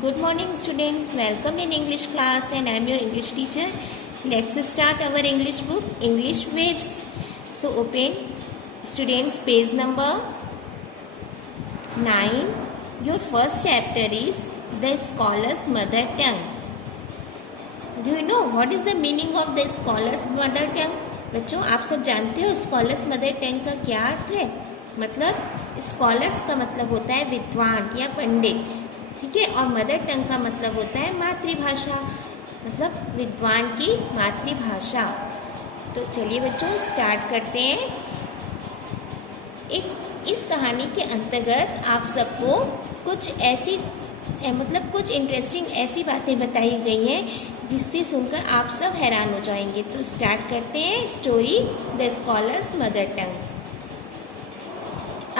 Good morning students, welcome in English class and I am your English teacher. Let's start our English book, English Waves. So open students page number 9. Your first chapter is The Scholar's Mother Tongue. Do you know what is the meaning of the Scholar's Mother Tongue? बच्चों आप सब जानते हो scholars mother tongue का क्या अर्थ है? मतलब scholars का मतलब होता है विद्वान या पंडित, ठीक है, और मदर टंग का मतलब होता है मातृभाषा, मतलब विद्वान की मातृभाषा। तो चलिए बच्चों स्टार्ट करते हैं। इस कहानी के अंतर्गत आप सबको कुछ ऐसी कुछ इंटरेस्टिंग ऐसी बातें बताई गई हैं जिससे सुनकर आप सब हैरान हो जाएंगे। तो स्टार्ट करते हैं story the scholars mother tongue.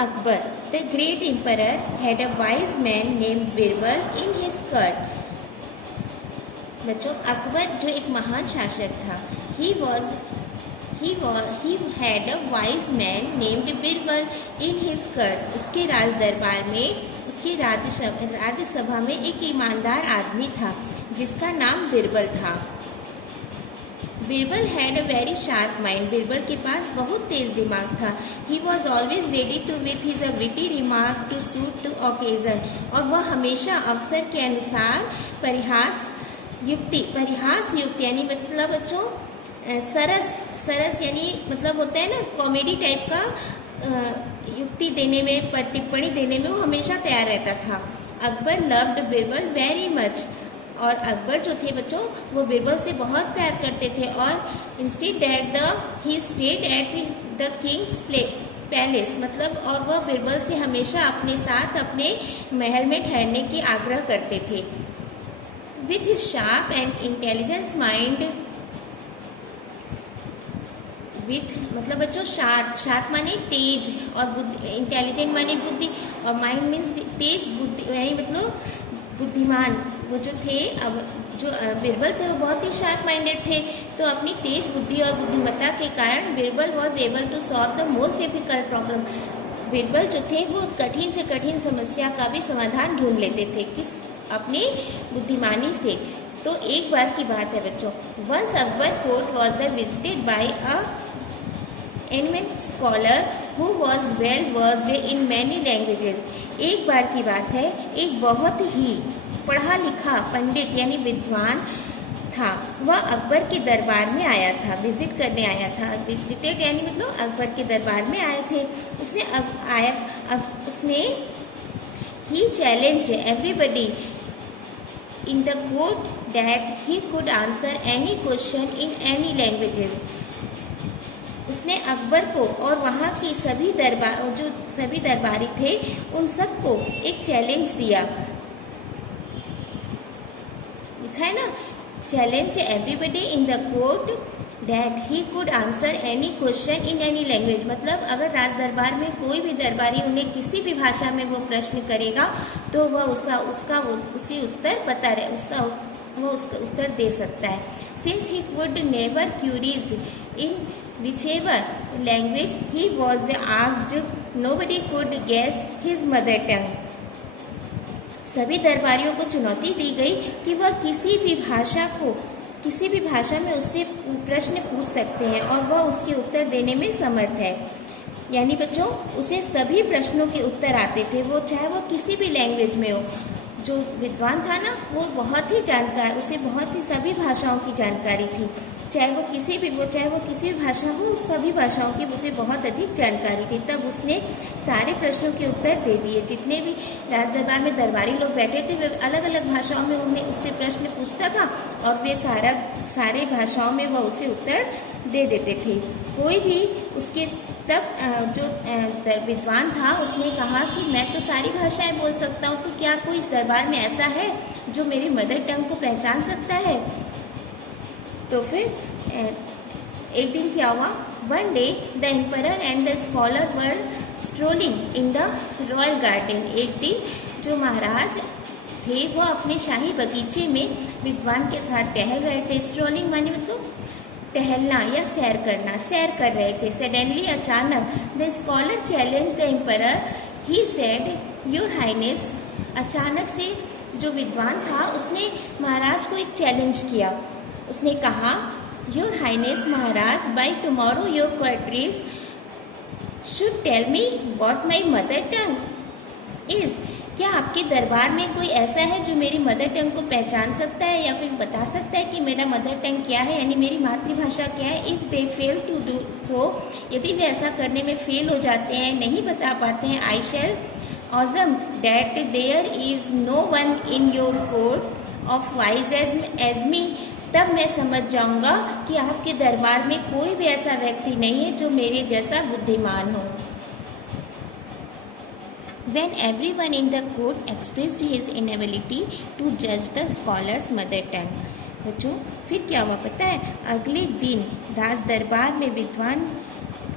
Akbar, the great emperor, had a wise man named Birbal in his court. बच्चों अकबर जो एक महान शासक था, he had a wise man named Birbal in his court. उसके राज दरबार में, उसके राज्यसभा में एक ईमानदार आदमी था जिसका नाम बिरबल था। Birbal had a very sharp mind. Birbal के पास बहुत तेज दिमाग था। He was always ready to with his a witty remark to suit to occasion. और वह हमेशा अवसर के अनुसार परिहास युक्त यानी मतलब बच्चों सरस यानी मतलब होता है ना कॉमेडी टाइप का युक्ति देने में, टिप्पणी देने में वो हमेशा तैयार रहता था। Akbar loved Birbal very much. और अकबर जो थे बच्चों वो बिरबल से बहुत प्यार करते थे। और instead he stayed at the Kings palace, मतलब और वह बिरबल से हमेशा अपने साथ अपने महल में ठहरने की आग्रह करते थे। With his sharp and intelligence mind, with मतलब बच्चों शार्प माने तेज और बुद्धि, इंटेलिजेंट माने बुद्धि और माइंड मीन्स तेज बुद्धि यानी मतलब बुद्धिमान। वो जो थे अब जो बिरबल थे वो बहुत ही शार्प माइंडेड थे। तो अपनी तेज बुद्धि और बुद्धिमत्ता के कारण Birbal was able to solve the most difficult problem. Birbal जो थे वो कठिन से कठिन समस्या का भी समाधान ढूंढ लेते थे किस अपनी बुद्धिमानी से। तो एक बार की बात है बच्चों, once Akbar court was the visited by a eminent scholar who was well versed in many languages। एक बार की बात है, एक बहुत ही पढ़ा लिखा पंडित यानी विद्वान था। वह अकबर के दरबार में आया था, विजिट करने आया था। विजिटेड यानी मतलब अकबर के दरबार में आए थे। उसने he challenged everybody in the court that he could answer any question in any languages. उसने अकबर को और वहाँ की सभी दरबारी थे उन सबको एक चैलेंज दिया। लिखा है ना, challenge everybody in the court that he could answer any question in any language. मतलब अगर राज दरबार में कोई भी दरबारी उन्हें किसी भी भाषा में वो प्रश्न करेगा तो वह उसका उत्तर दे सकता है। Since he would never queries in whichever language he was asked, nobody could guess his mother tongue। सभी दरबारियों को चुनौती दी गई कि वह किसी भी भाषा में उससे प्रश्न पूछ सकते हैं और वह उसके उत्तर देने में समर्थ है। यानी बच्चों उसे सभी प्रश्नों के उत्तर आते थे, वो चाहे वो किसी भी लैंग्वेज में हो। जो विद्वान था ना वो बहुत ही जानकार, उसे बहुत ही सभी भाषाओं की जानकारी थी, चाहे वो किसी भी भाषा हो, सभी भाषाओं की उसे बहुत अधिक जानकारी थी। तब उसने सारे प्रश्नों के उत्तर दे दिए। जितने भी राज दरबार में दरबारी लोग बैठे थे वे अलग अलग भाषाओं में उन्हें उससे प्रश्न पूछता था और वे सारे भाषाओं में वह उसे उत्तर दे देते थे। कोई भी उसके तब जो विद्वान था उसने कहा कि मैं तो सारी भाषाएं बोल सकता हूँ, तो क्या कोई इस दरबार में ऐसा है जो मेरी मदर टंग को पहचान सकता है? तो फिर एक दिन क्या हुआ, one day the emperor and the scholar were strolling in the royal garden. एक दिन जो महाराज थे वो अपने शाही बगीचे में विद्वान के साथ टहल रहे थे। स्ट्रोलिंग माने मतलब टहलना या सैर कर रहे थे। सडनली अचानक the scholar challenge the emperor. He said your highness. अचानक से जो विद्वान था उसने महाराज को एक चैलेंज किया। उसने कहा, your highness Maharaj, by tomorrow your courtiers should tell me what my mother tongue is. क्या आपके दरबार में कोई ऐसा है जो मेरी मदर टंग को पहचान सकता है या फिर बता सकता है कि मेरा मदर टंग क्या है, यानी मेरी मातृभाषा क्या है। If they fail to do so, यदि वे ऐसा करने में फेल हो जाते हैं, नहीं बता पाते हैं, I shall assume that there is no one in your court of wise as me. तब मैं समझ जाऊंगा कि आपके दरबार में कोई भी ऐसा व्यक्ति नहीं है जो मेरे जैसा बुद्धिमान हो। When everyone in the court expressed his inability to judge the scholar's mother tongue, बच्चों फिर क्या हुआ पता है? अगले दिन राज दरबार में विद्वान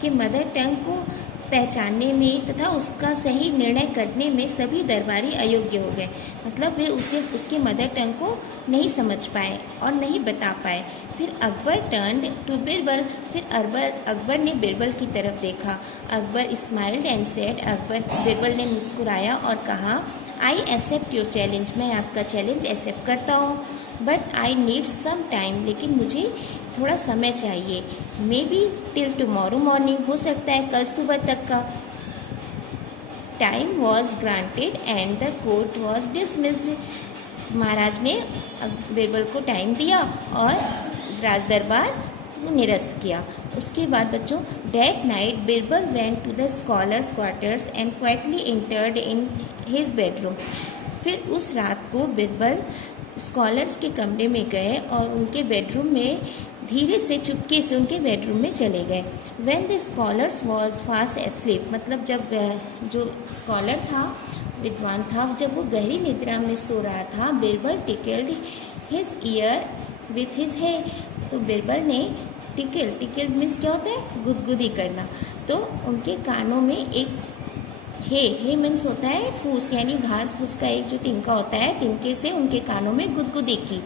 के मदर टंग को पहचानने में तथा उसका सही निर्णय करने में सभी दरबारी अयोग्य हो गए। मतलब वे उसके मदर टंग को नहीं समझ पाए और नहीं बता पाए। फिर अकबर टर्न्ड टू बिरबल, फिर अकबर ने बिरबल की तरफ देखा। Akbar smiled and said, Birbal ने मुस्कुराया और कहा, आई एक्सेप्ट योर चैलेंज, मैं आपका चैलेंज एक्सेप्ट करता हूँ, but I need some time, लेकिन मुझे थोड़ा समय चाहिए। Maybe till tomorrow morning, हो सकता है कल सुबह तक का। Time was granted and the court was dismissed. महाराज ने बिरबल को टाइम दिया और राज दरबार निरस्त किया। उसके बाद बच्चों, that night Birbal went to the scholars quarters and quietly entered in his bedroom. फिर उस रात को बिरबल स्कॉलर्स के कमरे में गए और उनके बेडरूम में धीरे से चुपके से उनके बेडरूम में चले गए। When the scholars was fast asleep, मतलब जब जो स्कॉलर था, विद्वान था, जब वो गहरी निद्रा में सो रहा था, Birbal tickled his year with his head. तो बिरबल ने टिकल मीन्स क्या होता है? गुदगुदी करना। तो उनके कानों में एक हे मीन्स होता है फूस, यानी घास फूस का एक जो तिनका होता है, तिनके से उनके कानों में गुदगुदी की।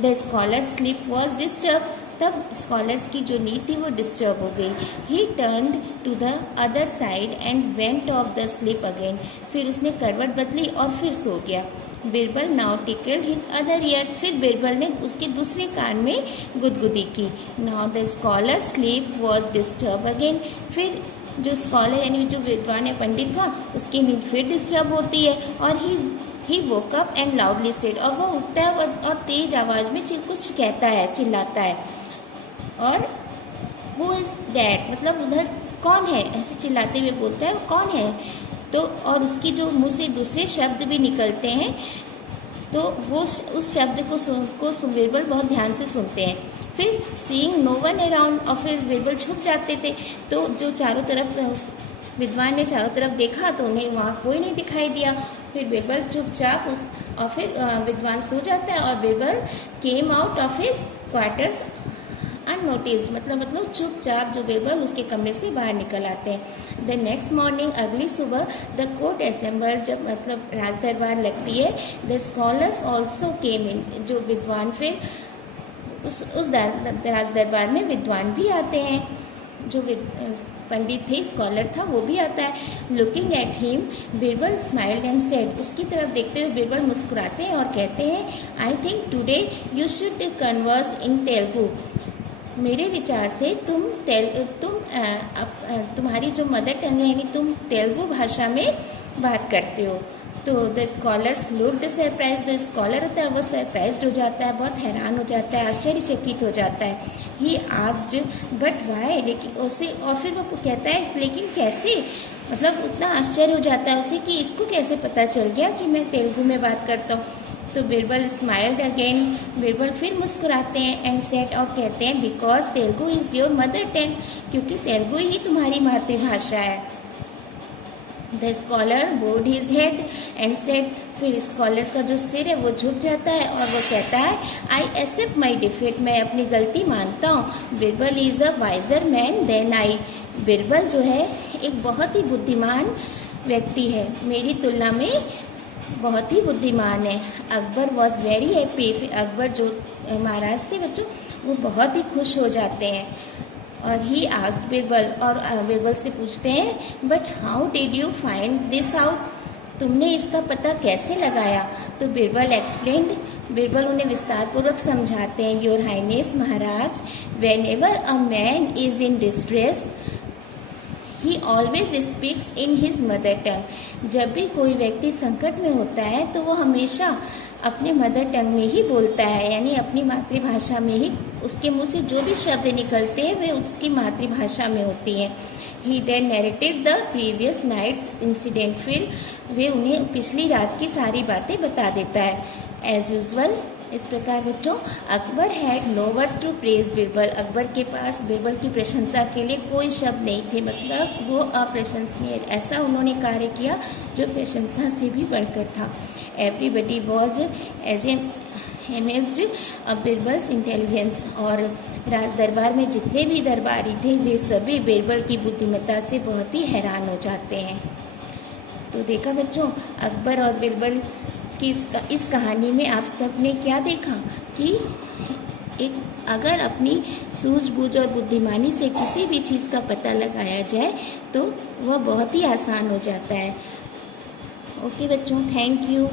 The scholar sleep was disturb, तब स्कॉलर्स की जो नींद थी वो डिस्टर्ब हो गई। He turned to the other side and went off the sleep again, फिर उसने करवट बदली और फिर सो गया। Birbal now tickled his other ear, फिर बिरबल ने उसके दूसरे कान में गुदगुदी की। Now the scholar sleep was disturb again, फिर जो स्कॉलर यानी जो विद्वान या पंडित था उसकी नींद फिर डिस्टर्ब होती है। और he woke up and loudly said, और वह उठता है और तेज आवाज़ में कुछ कहता है, चिल्लाता है। और हु इज़ डैट, मतलब उधर कौन है, ऐसे चिल्लाते हुए बोलता है, कौन है। तो और उसकी जो मुंह से दूसरे शब्द भी निकलते हैं, तो वो उस शब्द को बिरबल बहुत ध्यान से सुनते हैं। फिर सीइंग नो वन अराउंड, और फिर बिरबल छुप जाते थे। तो जो चारों तरफ विद्वान ने चारों तरफ देखा तो उन्हें वहाँ कोई नहीं दिखाई दिया। फिर बिरबल चुपचाप और फिर विद्वान सो जाता है और Birbal came out of his quarters unnoticed, मतलब चुपचाप जो बिरबल उसके कमरे से बाहर निकल आते हैं। द नेक्स्ट मॉर्निंग, अगली सुबह, द कोर्ट असेंबल, जब मतलब राज दरबार लगती है, द स्कॉलर्स ऑल्सो केम इन, जो विद्वान फिर उस राज दरबार में विद्वान भी आते हैं, जो पंडित थे, स्कॉलर था, वो भी आता है। Looking at him Birbal smiled and said, उसकी तरफ देखते हुए बिरबल मुस्कुराते हैं और कहते हैं, I think today you should converse इन तेलुगु, मेरे विचार से तुम्हारी जो मदर टंग है यानी तुम तेलुगु भाषा में बात करते हो। तो द स्कॉलर्स लुक्ड सरप्राइज, जो स्कॉलर होता है वो सरप्राइज्ड हो जाता है, बहुत हैरान हो जाता है, आश्चर्यचकित हो जाता है। ही आस्क्ड बट वाई, लेकिन उसे, और फिर वो कहता है लेकिन कैसे, मतलब उतना आश्चर्य हो जाता है उसे कि इसको कैसे पता चल गया कि मैं तेलुगु में बात करता हूँ। तो बिरबल स्माइल्ड अगेन, बिरबल फिर मुस्कुराते हैं एंड सेड, और कहते हैं because Telugu is your mother tongue, क्योंकि तेलुगु ही तुम्हारी मातृभाषा है। The scholar bowed his head and said, फिर स्कॉलर्स का जो सिर है वो झुक जाता है और वो कहता है, आई एक्सेप्ट माई डिफीट, मैं अपनी गलती मानता हूँ। Birbal is a wiser man than I, Birbal जो है एक बहुत ही बुद्धिमान व्यक्ति है, मेरी तुलना में बहुत ही बुद्धिमान है। अकबर वॉज वेरी हैप्पी, फिर अकबर जो महाराज थे बच्चों वो बहुत ही खुश हो जाते हैं। और ही आस्क्ड बिरबल, और बिरबल से पूछते हैं, but how did you find this out, तुमने इसका पता कैसे लगाया? तो बिरबल एक्सप्लेन्ड, बिरबल उन्हें विस्तार पूर्वक समझाते हैं, योर हाइनेस महाराज, whenever a man is in distress he always speaks in his mother tongue. जब भी कोई व्यक्ति संकट में होता है तो वो हमेशा अपने मदर टंग में ही बोलता है, यानी अपनी मातृभाषा में ही उसके मुंह से जो भी शब्द निकलते हैं वे उसकी मातृभाषा में होती हैं। He then narrated the previous night's incident, फिर वे उन्हें पिछली रात की सारी बातें बता देता है। एज यूजल, इस प्रकार बच्चों, Akbar had no words to praise Birbal, Akbar के पास बिरबल की प्रशंसा के लिए कोई शब्द नहीं थे, मतलब वो अप्रशंसनीय, ऐसा उन्होंने कार्य किया जो प्रशंसा से भी बढ़कर था। Everybody was as amazed of Birbal's intelligence, और राज दरबार में जितने भी दरबारी थे वे सभी बिरबल की बुद्धिमत्ता से बहुत ही हैरान हो जाते हैं। तो देखा बच्चों, अकबर और बिरबल कि इस कहानी में आप सब ने क्या देखा कि एक अगर अपनी सूझबूझ और बुद्धिमानी से किसी भी चीज़ का पता लगाया जाए तो वह बहुत ही आसान हो जाता है। ओके बच्चों, थैंक यू।